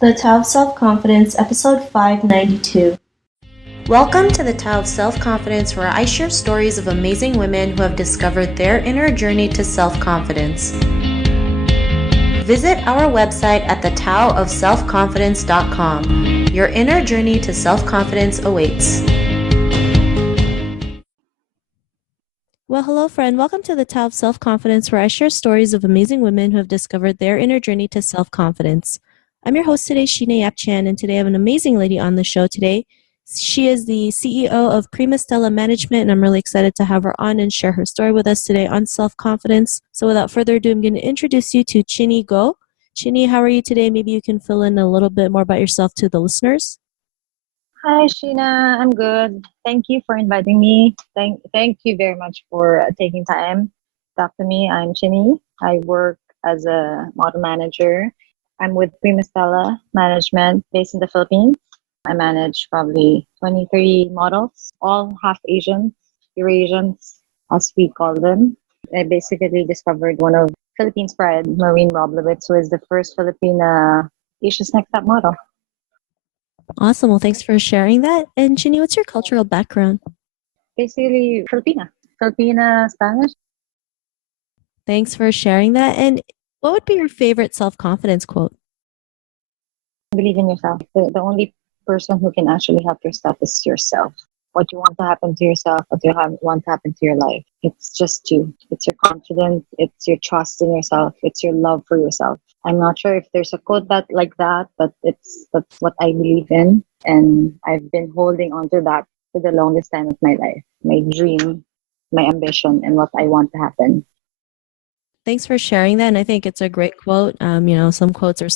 The Tao of Self-Confidence, episode 592. Welcome to the Tao of Self-Confidence, where I share stories of amazing women who have discovered their inner journey to self-confidence. Visit our website at thetaoofselfconfidence.com. Your inner journey to self-confidence awaits. Well, hello, friend. Welcome to the Tao of Self-Confidence, where I share stories of amazing women who have discovered their inner journey to self-confidence. I'm your host today, Chinie Go, and today I have an amazing lady on the show today. She is the CEO of Stella Management, and I'm really excited to have her on and share her story with us today on self-confidence. So without further ado, I'm going to introduce you to Chinie Go. Chinie, how are you today? Maybe you can fill in a little bit more about yourself to the listeners. Hi, Sheena. I'm good. Thank you for inviting me. Thank you very much for taking time to talk to me. I'm Chinie. I work as a model manager. I'm with Stella Management based in the Philippines. I manage probably 23 models, all half Asians, Eurasians, as we call them. I basically discovered one of Philippines' pride, Maureen Wroblewitz, who is the first Filipina Asia's Next Top model. Awesome. Well, thanks for sharing that. And Chinie, what's your cultural background? Basically, Filipina Spanish. Thanks for sharing that. And what would be your favorite self-confidence quote? Believe in yourself. The only person who can actually help yourself is yourself. What you want to happen to yourself, what you want to happen to your life. It's just you. It's your confidence. It's your trust in yourself. It's your love for yourself. I'm not sure if there's a quote like that, but that's what I believe in. And I've been holding on to that for the longest time of my life. My dream, my ambition, and what I want to happen. Thanks for sharing that. And I think it's a great quote. Some quotes are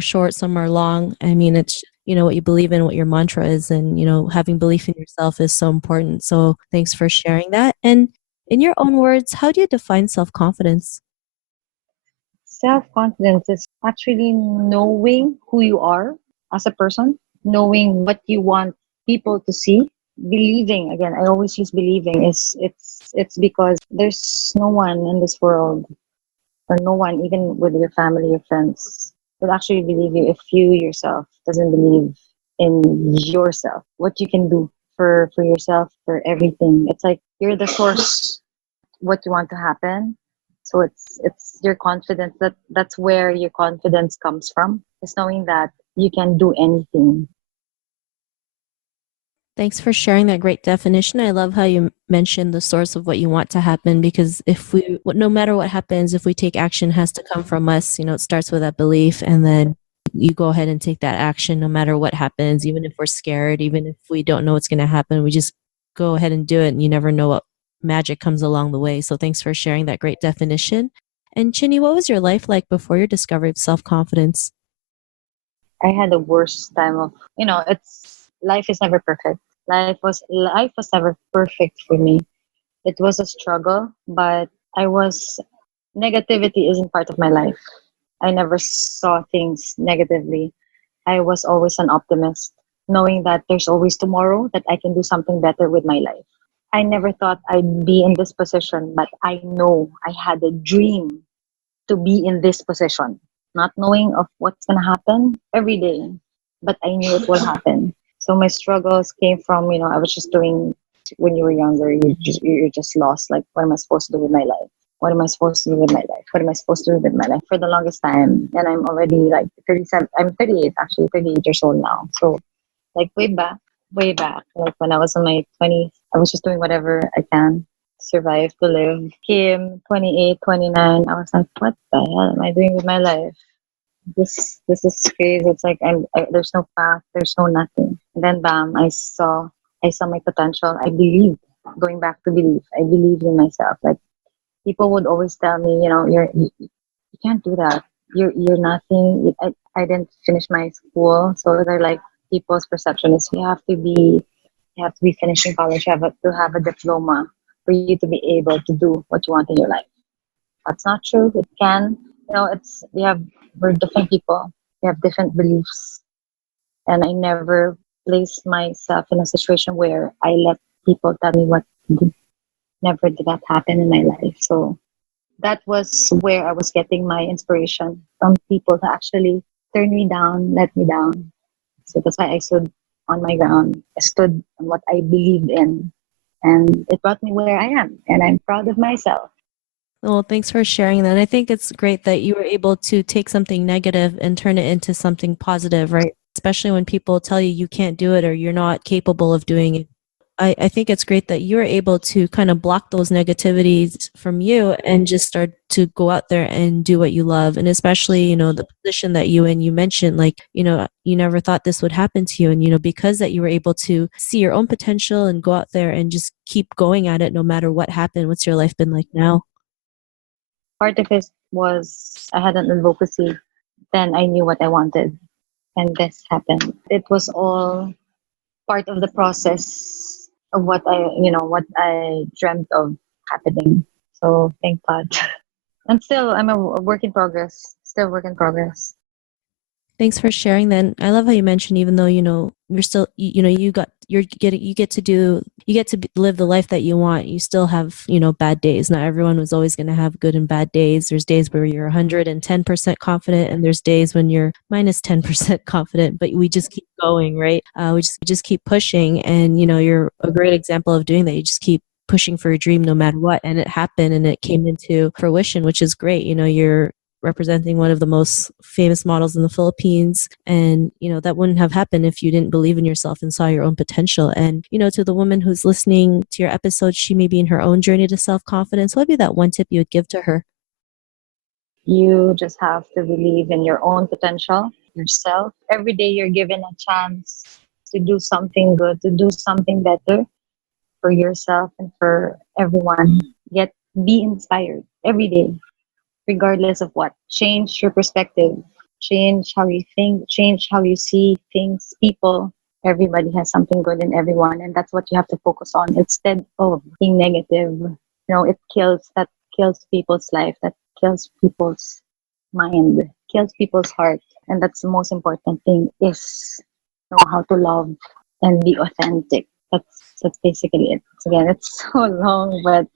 short, some are long. I mean, it's, what you believe in, what your mantra is, and, having belief in yourself is so important. So thanks for sharing that. And in your own words, how do you define self-confidence? Self-confidence is actually knowing who you are as a person, knowing what you want people to see. Believing, again, I always use believing, it's because there's no one in this world, or no one, even with your family or friends, will actually believe you if you yourself doesn't believe in yourself, what you can do for yourself, for everything. It's like you're the source, what you want to happen. So it's your confidence, that's where your confidence comes from. It's knowing that you can do anything. Thanks for sharing that great definition. I love how you mentioned the source of what you want to happen, because no matter what happens, if we take action, it has to come from us. It starts with that belief, and then you go ahead and take that action no matter what happens, even if we're scared, even if we don't know what's going to happen, we just go ahead and do it, and you never know what magic comes along the way. So thanks for sharing that great definition. And Chinie, what was your life like before your discovery of self-confidence? I had the worst time of, life is never perfect. Life was never perfect for me. It was a struggle, but negativity isn't part of my life. I never saw things negatively. I was always an optimist, knowing that there's always tomorrow, that I can do something better with my life. I never thought I'd be in this position, but I know I had a dream to be in this position, not knowing of what's going to happen every day, but I knew it will happen. So my struggles came from, I was just doing, when you were younger, you're just lost. Like, what am I supposed to do with my life? What am I supposed to do with my life? What am I supposed to do with my life? For the longest time. And I'm already like 37, I'm 38 actually, 38 years old now. So like way back, like when I was in my 20s, I was just doing whatever I can to survive, to live. Kim, 28, 29, I was like, what the hell am I doing with my life? This is crazy. It's like there's no path, there's no nothing. And then bam, I saw my potential. I believed. Going back to belief, I believed in myself. Like, people would always tell me, you can't do that. You're nothing. I didn't finish my school, so they're like, people's perception is you have to be finishing college, you have to have a diploma for you to be able to do what you want in your life. That's not true. It can, we're different people. We have different beliefs. And I never placed myself in a situation where I let people tell me what to do. Never did that happen in my life. So that was where I was getting my inspiration, from people to actually turned me down, let me down. So that's why I stood on my ground. I stood on what I believed in. And it brought me where I am. And I'm proud of myself. Well, thanks for sharing that. I think it's great that you were able to take something negative and turn it into something positive, right? Especially when people tell you you can't do it or you're not capable of doing it. I think it's great that you're able to kind of block those negativities from you and just start to go out there and do what you love. And especially, the position that you mentioned, like, you never thought this would happen to you. And, because that you were able to see your own potential and go out there and just keep going at it no matter what happened. What's your life been like now? Part of it was I had an advocacy. Then I knew what I wanted. And this happened. It was all part of the process of what I dreamt of happening. So thank God. And still, I'm a work in progress. Still work in progress. Thanks for sharing that. I love how you mentioned, even though, you're still, you get to live the life that you want. You still have, bad days. Not everyone was always going to have good and bad days. There's days where you're 110% confident and there's days when you're minus 10% confident, but we just keep going, right? We just keep pushing. And, you're a great example of doing that. You just keep pushing for a dream no matter what. And it happened and it came into fruition, which is great. You're representing one of the most famous models in the Philippines. And, that wouldn't have happened if you didn't believe in yourself and saw your own potential. And, to the woman who's listening to your episode, she may be in her own journey to self-confidence. What would be that one tip you would give to her? You just have to believe in your own potential, yourself. Every day you're given a chance to do something good, to do something better for yourself and for everyone. Yet be inspired every day. Regardless of what. Change your perspective. Change how you think. Change how you see things, people. Everybody has something good in everyone, and that's what you have to focus on instead of being negative. It kills people's life, that kills people's mind, kills people's heart. And that's the most important thing is know how to love and be authentic. That's basically it. Again, it's so long, but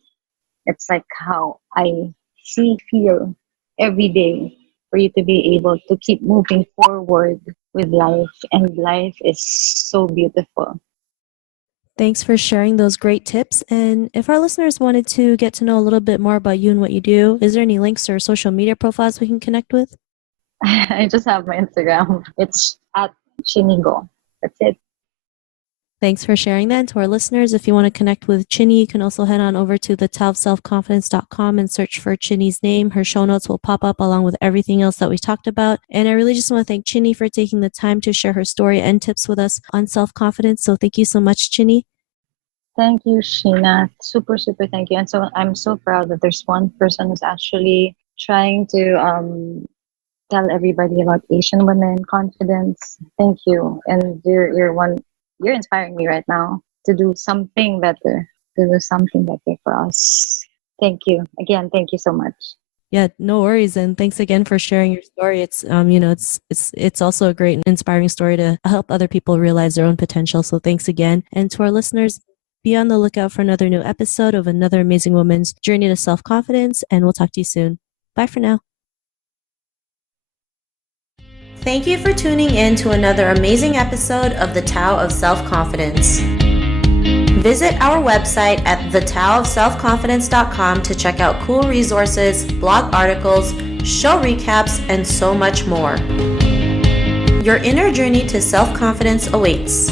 it's like how I feel every day for you to be able to keep moving forward with life. And life is so beautiful. Thanks for sharing those great tips. And if our listeners wanted to get to know a little bit more about you and what you do, is there any links or social media profiles we can connect with? I just have my Instagram. It's at Chinie Go. That's it. Thanks for sharing that. And to our listeners, if you want to connect with Chinie, you can also head on over to thetowofselfconfidence.com and search for Chinie's name. Her show notes will pop up along with everything else that we talked about. And I really just want to thank Chinie for taking the time to share her story and tips with us on self-confidence. So thank you so much, Chinie. Thank you, Sheena. Super, super thank you. And so I'm so proud that there's one person who's actually trying to tell everybody about Asian women confidence. Thank you. And you're inspiring me right now to do something better, for us. Thank you. Again, thank you so much. Yeah, no worries. And thanks again for sharing your story. It's, it's also a great and inspiring story to help other people realize their own potential. So thanks again. And to our listeners, be on the lookout for another new episode of another amazing woman's journey to self-confidence. And we'll talk to you soon. Bye for now. Thank you for tuning in to another amazing episode of The Tao of Self-Confidence. Visit our website at thetowofselfconfidence.com to check out cool resources, blog articles, show recaps, and so much more. Your inner journey to self-confidence awaits.